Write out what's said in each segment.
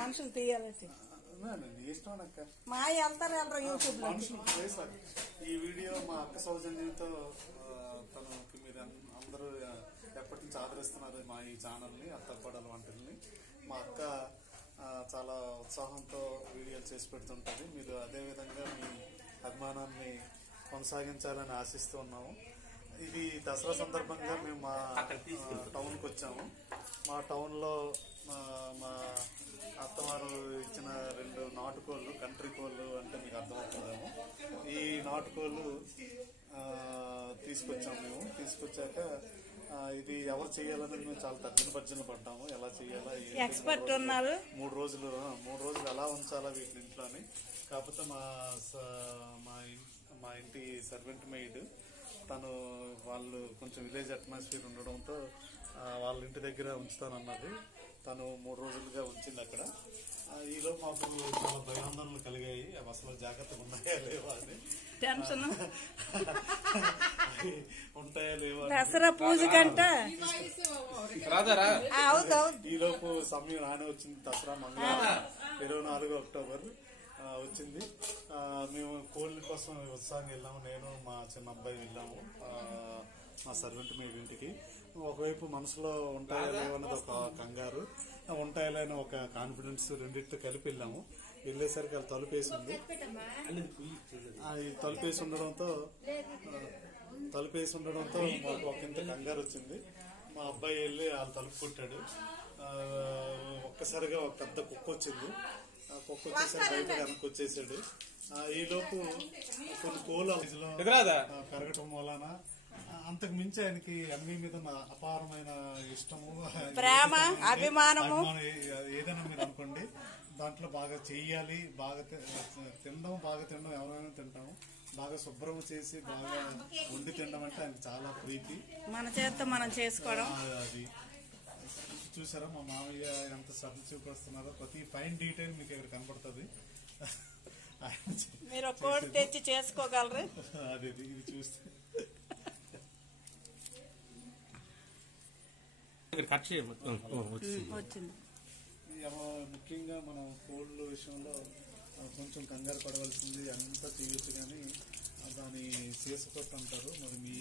మనుషులు తీయాలంటే మా వెళ్తారు యూట్యూబ్ లో. ఈ వీడియో మా అక్క సౌజన్యంతో తనకి మీరు అందరూ ఎప్పటి నుంచి ఆదరిస్తున్నారు మా ఈ ఛానల్ ని, అత్త కోడల వంటల్ని. మా అక్క చాలా ఉత్సాహంతో వీడియోలు చేసి పెడుతుంటది. మీరు అదే విధంగా మీ అభిమానాన్ని కొనసాగించాలని ఆశిస్తూ ఉన్నాము. ఇది దసరా సందర్భంగా మేము మా టౌన్కి వచ్చాము. మా టౌన్లో మా అత్తవారు ఇచ్చిన 2 నాటుకోళ్ళు, కంట్రీ కోళ్ళు అంటే మీకు అర్థమవుతుందేమో. ఈ నాటుకోళ్ళు తీసుకొచ్చాము మేము. తీసుకొచ్చాక ఇది ఎవరు చేయాలని మేము చాలా తగ్గిన భర్జన పడ్డాము. ఎలా చేయాలా, ఎక్స్పర్ట్ ఉన్నారు. 3 రోజులు ఎలా ఉంచాలా వీటిని ఇంట్లోని. కాకపోతే మా ఇంటి సర్వెంట్ మెయిడ్ తను వాళ్ళు కొంచెం విలేజ్ అట్మాస్ఫియర్ ఉండడంతో వాళ్ళ ఇంటి దగ్గర ఉంచుతానన్నది. తను 3 రోజులుగా ఉంచింది అక్కడ. ఈలో మాకు చాలా భయాందోళనలు కలిగాయి. అవి అసలు జాగ్రత్తగా ఉన్నాయా లేవా అని, టెన్షన్ ఉంటాయా లేవా. దసరా పూజ కంటే ఈలోపు సమయం రానే వచ్చింది. దసరా మంగళవారం 24 అక్టోబర్ వచ్చింది. మేము కోళ్ళ కోసం ఉత్సాహంగా వెళ్ళాము. నేను మా చిన్న అబ్బాయి వెళ్ళాము మా సర్వెంట్ మేడ్ ఇంటికి. ఒకవైపు మనసులో ఉంటాయా లేవన్నది ఒక కంగారు, ఉంటాయా లేని ఒక కాన్ఫిడెన్స్, రెండింటితో కలిపి వెళ్ళాము. వెళ్ళేసరికి అది తలుపేసి ఉంది. తలుపేసి ఉండడంతో మాకు ఒక ఇంత కంగారు వచ్చింది. మా అబ్బాయి వెళ్ళి వాళ్ళు తలుపు కొట్టాడు. ఒక్కసారిగా ఒక పెద్ద కుక్క వచ్చింది. కుక్క వచ్చేసరికి బయట వెనక్కి వచ్చేసాడు. ఈలోపు కొన్ని కోళ్ళ పెరగటం వలన అంతకు మించి ఆయనకి అన్ని మీద అపారమైన ఇష్టము, ప్రేమ, అభిమానము ఏదైనా మీరు అనుకోండి. దాంట్లో బాగా చెయ్యాలి, బాగా తినడం ఎవరైనా తింటాము. బాగా శుభ్రం చేసి బాగా వండి తినడం అంటే ఆయనకి చాలా ప్రీతి. మన చేత మనం చేసుకోవడం. అది చూసారా మా మామయ్య ఎంత శ్రద్ధ చూపిస్తున్నారో. ప్రతి ఫైన్ డీటెయిల్ మీకు ఇక్కడ కనపడుతుంది. మీరు కోడి తెచ్చి చేసుకోగలరు. అది ఇది చూస్తే ముఖ్యంగా మనం కోళ్ళ విషయంలో కొంచెం కంగారు పడవలసింది. అంతా చేయొచ్చు కానీ దాని చేసుకొట్టు అంటారు. మరి మీ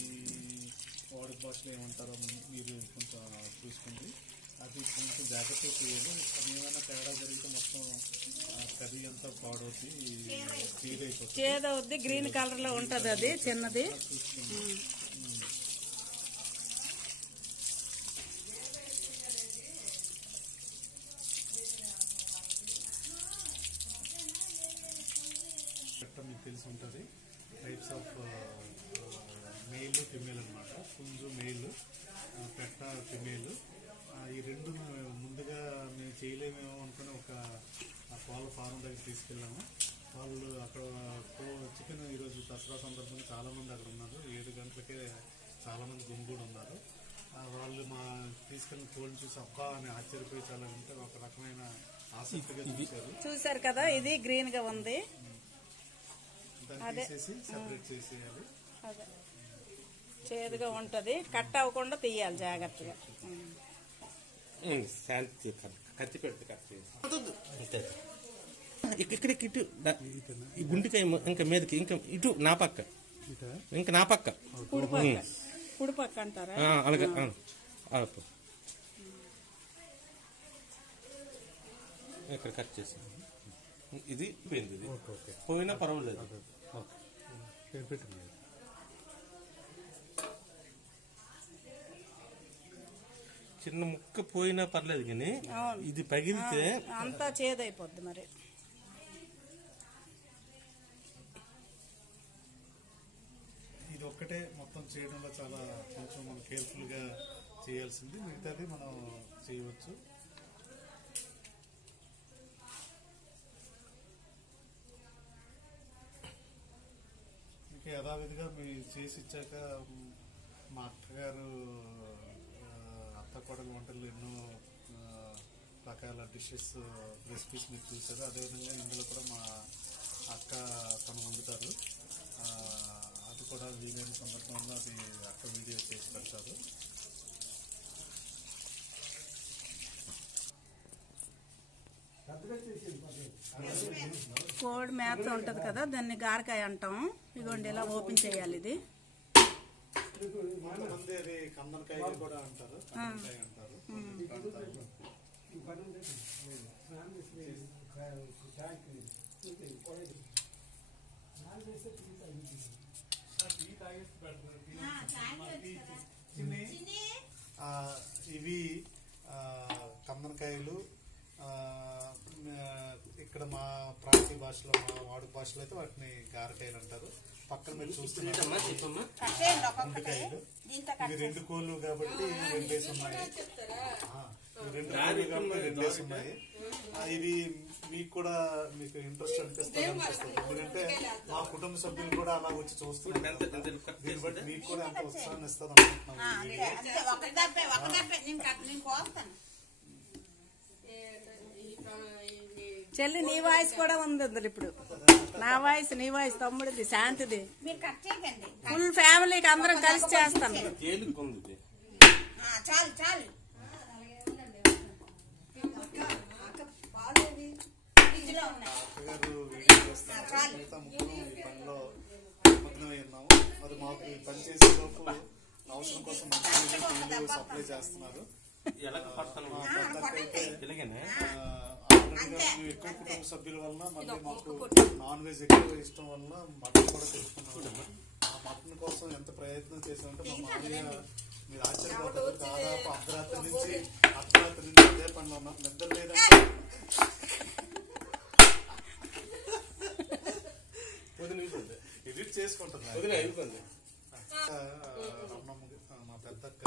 వాడి భాషలో ఏమంటారో మీరు కొంచెం చూసుకోండి. అది కొంచెం జాగ్రత్తగా చేయాలి. అది ఏమైనా తేడా జరిగితే మొత్తం కర్రీ అంతా పాడవుద్ది, చేదవుద్ది. గ్రీన్ కలర్ లో ఉంటది అది చిన్నది. మీకు తెలిసి ఉంటుంది. టైప్స్ ఆఫ్ మెయిల్, ఫిమేల్ అనమాట. పుంజు మెయిల్, పెట్ట ఫిమేల్. ఈ రెండు ముందుగా మేము చేయలేమేమో అనుకుని ఒక కోళ్ళ ఫారం దగ్గర తీసుకెళ్ళాము. వాళ్ళు అక్కడ చికెన్ ఈరోజు దసరా సందర్భంగా చాలా మంది అక్కడ ఉన్నారు. 7 గంటలకే చాలా మంది గుంపులు ఉన్నారు. వాళ్ళు మా తీసుకెళ్ళిన కోళ్ళని చూసి అబ్బా అని ఆశ్చర్యపోయి చాలా ఉంటే ఒక రకమైన ఆసక్తిగా చూశారు కదా. ఇది గ్రీన్ గా ఉంది. సెపరేట్ చేసేయాలి. చేదుగా ఉంటది. కట్ అవ్వకుండా తీయాలి జాగ్రత్తగా. కత్తి పెడితే ఇక్కడికి ఇటు ఈ గుండికాయ ఇంకా మీదకి ఇంకా ఇటు నా పక్క, ఇంకా నా పక్క, కుడి పక్క అంటారా? అలాగే ఇక్కడ కట్ చేసి ఇది పోయింది. ఇది పోయినా పర్వాలేదు. చిన్న ముక్క పోయినా పర్లేదు కానీ ఇది పగిలితే అంతా చేదైపోద్ది. మరి ఇది ఒక్కటే మొత్తం చేయడంలో చాలా కొంచెం మనం కేర్ఫుల్ గా చేయాల్సింది. మిగతాది మనం చేయవచ్చు. ఇంకా యథావిధిగా మీరు చేసి ఇచ్చాక మా అక్కగారు అత్త కోడల వంటలు ఎన్నో రకాల డిషెస్, రెసిపీస్ మీరు చూసారు. అదేవిధంగా ఇందులో కూడా మా అక్క తను వండుతారు. అది కూడా వీలైన సందర్భంలో అది అక్క వీడియో చేసి పెడతారు. కోడి మేత ఉంటది కదా, దాన్ని గారకాయ అంటాం. ఇదిగోండి ఇలా ఓపెన్ చేయాలి. ఇది కందనకాయ కూడా అంటారు. ఇవి కందనకాయలు. ఇక్కడ మా ప్రాంతీయ భాషలో, మా వాడుక భాషలో అయితే వాటిని గారకాయలు అంటారు. పక్కన మీరు చూస్తున్నారు గుండెకాయలు. ఇవి 2 కోళ్ళు కాబట్టి 2 వేసి ఉన్నాయి. 2 కోళ్ళు కాబట్టి 2 వేసి ఉన్నాయి. ఇవి మీకు కూడా మీకు ఇంట్రెస్ట్ అనిపిస్తుంది. ఎందుకంటే మా కుటుంబ సభ్యులు కూడా అలా వచ్చి చూస్తున్నారు. దీన్ని బట్టి మీకు కూడా ఎంత ఉత్సాహాన్ని ఇస్తుంది అనుకుంటున్నాం. చెల్లి నీ వాయిస్ కూడా ఉంది అందులో. ఇప్పుడు నా వాయిస్, నీ వాయిస్, తమ్ముడిది, శాంతిది, ఫుల్ ఫ్యామిలీకి అందరం కలిసి చేస్తాం. మరి మాకు ఈ పని చేసే లోపు అవసరం కోసం సప్లై చేస్తున్నారు. ఎక్కువ కుటుంబ సభ్యుల వలన మళ్ళీ మాకు నాన్ వెజ్ ఎక్కువ ఇష్టం వలన మటన్ కూడా తెచ్చుకున్నాము. ఆ మటన్ కోసం ఎంత ప్రయత్నం చేసామంటే మా మామయ్య మీరు ఆశ్చర్యపోతారు. దాదాపు అర్ధరాత్రి నుంచి అదే పనిలో ఉన్నాం. నిద్ర లేదంటే ఎడిట్ చేసుకుంటున్నాను. మా పెద్దక్క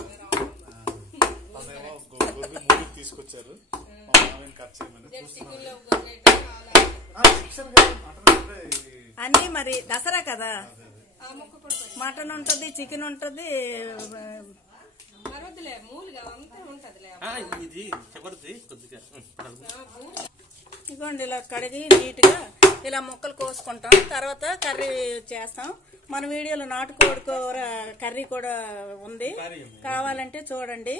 గొర్రె మూవీ తీసుకొచ్చారు. మా మామయ్యని కట్ చేయమని అన్ని. మరి దసరా కదా, మటన్ ఉంటది, చికెన్ ఉంటది. ఇదిగోండి ఇలా కడిగి నీట్ గా ఇలా ముక్కలు కోసుకుంటాం. తర్వాత కర్రీ చేస్తాం. మన వీడియోలో నాటుకోడి కూర కర్రీ కూడా ఉంది, కావాలంటే చూడండి.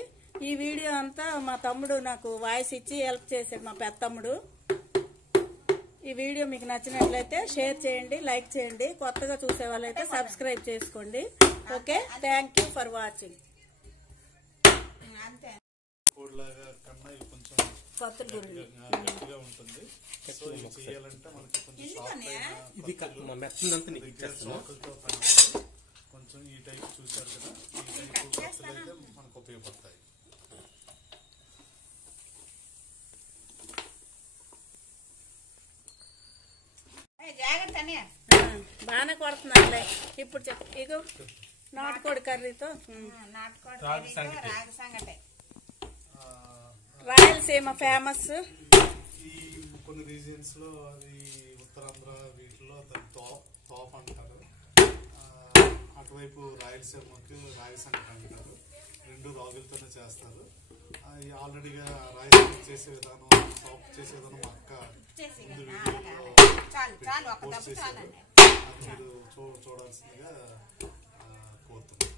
ఈ వీడియో అంతా మా తమ్ముడు నాకు వాయిస్ ఇచ్చి హెల్ప్ చేశాడు, మా పెద్ద తమ్ముడు. ఈ వీడియో మీకు నచ్చినట్లయితే షేర్ చేయండి, లైక్ చేయండి. కొత్తగా చూసే వాళ్ళైతే సబ్స్క్రైబ్ చేసుకోండి. Okay, thank you for watching. కోడిలాగా కన్నా ఇవి కొంచెం గట్టిగా ఉంటుంది. చేయాలంటే మనకి కొంచెం కొంచెం ఈ టైప్ చూసారు కదా, ఈ టైప్ కత్తులు అయితే మనకు ఉపయోగపడతాయి. బాగానే కొడుతున్నారులే. ఇప్పుడు చెప్పు. ఇగో నాటుకోడి కర్రీతో రాయలసీమ ఫేమస్. ఈ కొన్ని రీజియన్స్ లో అది ఉత్తరాంధ్ర వీటిలో తోప అంటారు. అటువైపు రాయలసీమకి రాగి సంగటి అంటారు. 2 రాగులతోనే చేస్తారు. ఆల్రెడీగా రాయలసీమ చేసే విధానం, తోప చేసే విధానం మా అక్క ముందు మీరు చూడాల్సిందిగా కోరుతున్నాను.